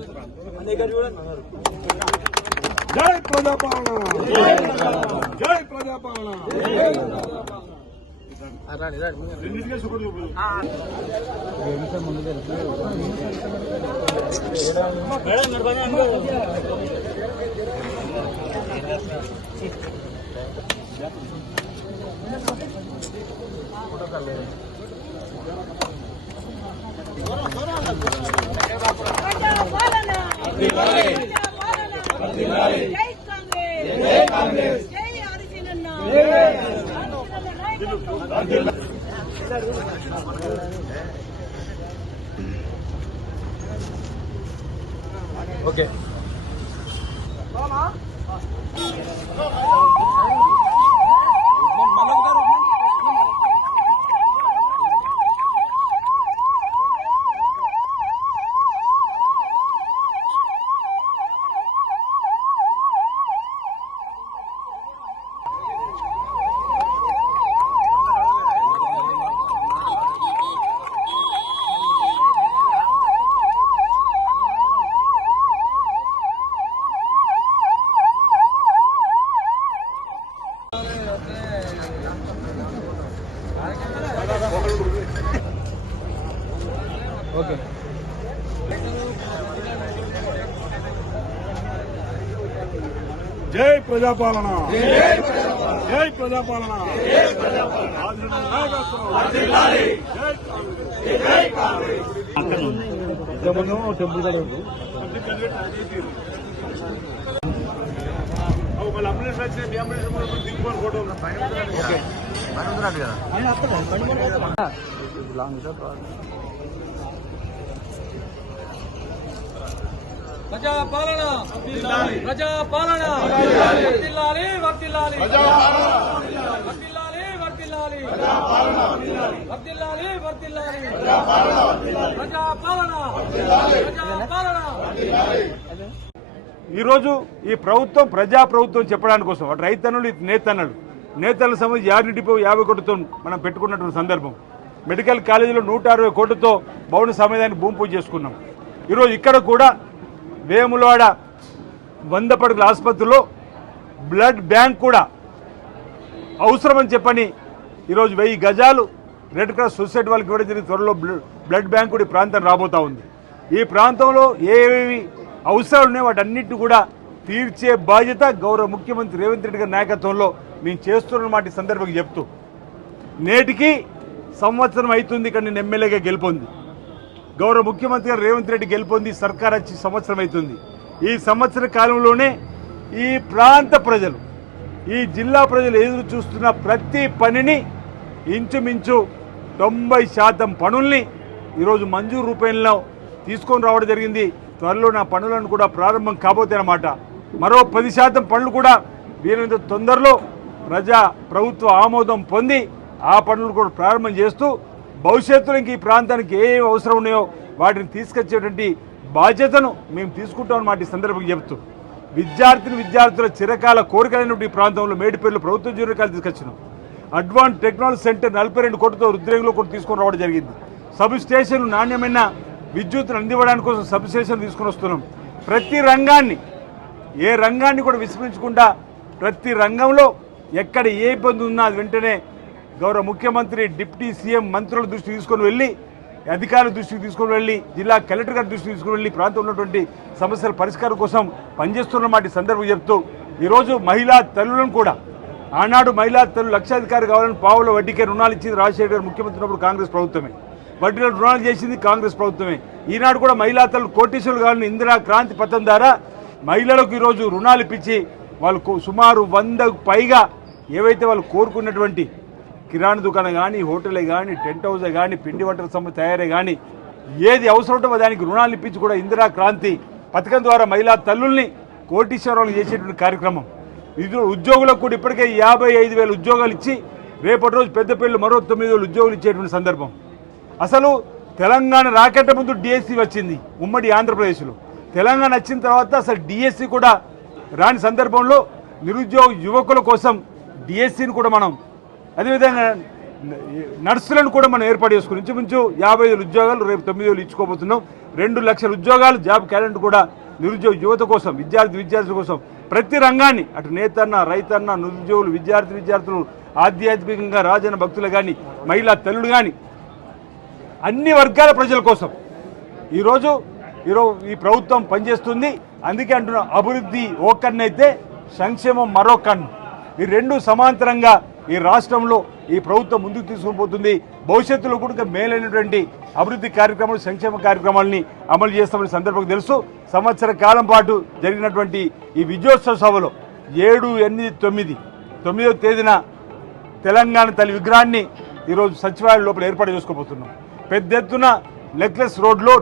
జై ప్రజాపాలన, జై ప్రజాపాలన. Okay okay జై ప్రజాపాలన, జై ప్రజాపాలన. టెంపుల్ కూడా ప్రజాపాలన, ప్రజాపాలన, వర్ధిల్లాలి, వర్ధిల్లాలి, వర్ధిల్లాలి, వర్ధిల్లాలి, వర్ధిల్లాలి, వర్ధిల్లాలి, ప్రజాపాలన, ప్రజాపాలన. ఈరోజు ఈ ప్రభుత్వం ప్రజా ప్రభుత్వం చెప్పడానికి కోసం అటు రైతన్నులు ఇటు నేతల సంబంధించి 50 కోట్లతో మనం పెట్టుకున్నటువంటి సందర్భం. మెడికల్ కాలేజీలో 160 కోట్లతో భవన సముదాయాన్ని భూమి పూజ చేసుకున్నాం. ఈరోజు ఇక్కడ కూడా వేములవాడ 100 పడకల ఆసుపత్రిలో బ్లడ్ బ్యాంక్ కూడా అవసరమని చెప్పని ఈరోజు 1000 గజాలు రెడ్ క్రాస్ సొసైటీ వాళ్ళకి ఇవ్వడం జరిగింది. త్వరలో బ్లడ్ బ్యాంక్ కూడా ఈ ప్రాంతం రాబోతా ఉంది. ఈ ప్రాంతంలో ఏవేవి అవసరాలు ఉన్నాయో వాటన్నిటిని కూడా తీర్చే బాధ్యత గౌరవ ముఖ్యమంత్రి రేవంత్ రెడ్డి గారి నాయకత్వంలో మేము చేస్తున్నమాట ఈ సందర్భంగా చెప్తూ, నేటికి సంవత్సరం అవుతుంది ఇక్కడ నేను ఎమ్మెల్యేగా గెలుపొంది. గౌరవ ముఖ్యమంత్రి గారు రేవంత్ రెడ్డి గెలుపొంది సర్కార్ వచ్చి సంవత్సరం అవుతుంది. ఈ సంవత్సర కాలంలోనే ఈ ప్రాంత ప్రజలు, ఈ జిల్లా ప్రజలు ఎదురు చూస్తున్న ప్రతి పనిని ఇంచుమించు 90% పనుల్ని ఈరోజు మంజూరు రూపంలో తీసుకొని రావడం జరిగింది. త్వరలో నా పనులను కూడా ప్రారంభం కాబోతాయన్నమాట. మరో 10% పనులు కూడా వీరంత తొందరలో ప్రభుత్వ ఆమోదం పొంది ఆ పనులు కూడా ప్రారంభం చేస్తూ భవిష్యత్తులో ఇంక ఈ ప్రాంతానికి ఏ అవసరం ఉన్నాయో వాటిని తీసుకొచ్చేటువంటి బాధ్యతను మేము తీసుకుంటామన్నమాట. ఈ సందర్భంగా చెబుతూ విద్యార్థుల చిరకాల కోరికలైనటువంటి ఈ ప్రాంతంలో మేడిపల్లిలో ప్రభుత్వ జూనియర్ కాలేజ్ తీసుకొచ్చినాం. అడ్వాన్స్ టెక్నాలజీ సెంటర్ 42 కోట్లతో రుద్రేంగులో కూడా తీసుకొని రావడం జరిగింది. సబ్ స్టేషన్ నాణ్యమైన విద్యుత్తును అందివ్వడానికి కోసం సబ్ స్టేషన్ తీసుకొని వస్తున్నాం. ప్రతి రంగాన్ని ఏ రంగాన్ని కూడా విస్మరించకుండా ప్రతి రంగంలో ఎక్కడ ఏ ఇబ్బంది ఉన్నా అది వెంటనే గౌరవ ముఖ్యమంత్రి, డిప్యూటీ సీఎం, మంత్రుల దృష్టికి తీసుకొని వెళ్ళి, అధికారుల దృష్టికి తీసుకొని వెళ్ళి, జిల్లా కలెక్టర్ గారి దృష్టికి తీసుకొని వెళ్ళి ప్రాంతంలో ఉన్నటువంటి సమస్యల పరిష్కారం కోసం పనిచేస్తున్నమాట ఈ సందర్భం చెప్తూ, ఈరోజు మహిళా తల్లులను కూడా ఆనాడు మహిళా తల్లులు లక్షాధికారి కావాలని పావుల వడ్డీకే రుణాలు ఇచ్చింది రాజశేఖర్ గారు ముఖ్యమంత్రి ఉన్నప్పుడు కాంగ్రెస్ ప్రభుత్వమే. వడ్డీలో రుణాలు చేసింది కాంగ్రెస్ ప్రభుత్వమే. ఈనాడు కూడా మహిళా తల్లులు కోటీశ్వరులు కావాలని ఇందిరా క్రాంతి పథకం ద్వారా మహిళలకు ఈరోజు రుణాలు ఇప్పించి వాళ్ళు సుమారు 100కు పైగా ఏవైతే వాళ్ళు కోరుకున్నటువంటి కిరాణా దుకాణం కానీ, హోటలే కానీ, టెంట్ హౌసే కానీ, పిండి వంటల సంబంధ తయారే కానీ ఏది అవసరం ఉంటుందో దానికి రుణాలు ఇప్పించి కూడా ఇందిరా క్రాంతి పథకం ద్వారా మహిళా తల్లుల్ని కోటీశ్వరాలు చేసేటువంటి కార్యక్రమం. ఉద్యోగులకు కూడా ఇప్పటికే 55,000 ఉద్యోగాలు ఇచ్చి రేపటి రోజు పెద్దపల్లి మరో 9,000 ఉద్యోగులు ఇచ్చేటువంటి సందర్భం. అసలు తెలంగాణ రాకెట్ ముందు డిఎస్సి వచ్చింది ఉమ్మడి ఆంధ్రప్రదేశ్లో. తెలంగాణ వచ్చిన తర్వాత అసలు డిఎస్సి కూడా రాని సందర్భంలో నిరుద్యోగ యువకుల కోసం డిఎస్సిని కూడా మనం, అదేవిధంగా నర్సులను కూడా మనం ఏర్పాటు చేసుకుని ఇంచుమించు 50,000 ఉద్యోగాలు రేపు 9,000 ఇచ్చుకోబోతున్నాం. 2 లక్షల ఉద్యోగాలు జాబ్ క్యాలెండర్ కూడా నిరుద్యోగ యువత కోసం విద్యార్థుల కోసం ప్రతి రంగాన్ని అటు నేతన్న రైతన్న నిరుద్యోగులు విద్యార్థులు ఆధ్యాత్మికంగా రాజన భక్తులు కానీ మహిళా తల్లులు కానీ అన్ని వర్గాల ప్రజల కోసం ఈరోజు ఈ ప్రభుత్వం పనిచేస్తుంది. అందుకే అంటున్నా అభివృద్ధి ఓ కన్నైతే సంక్షేమం మరో కన్ను. ఈ రెండు సమాంతరంగా ఈ రాష్ట్రంలో ఈ ప్రభుత్వం ముందుకు తీసుకుని పోతుంది. భవిష్యత్తులో కూడా మేలైనటువంటి అభివృద్ధి కార్యక్రమాలు సంక్షేమ కార్యక్రమాలని అమలు చేస్తామని సందర్భంగా తెలుసు. సంవత్సర కాలం పాటు జరిగినటువంటి ఈ విజయోత్సవ సభలో 7, 8, 9వ తేదీన తెలంగాణ తల్లి విగ్రహాన్ని ఈరోజు సచివాలయం లోపల ఏర్పాటు చేసుకోబోతున్నాం. పెద్ద ఎత్తున నెక్లెస్ రోడ్లో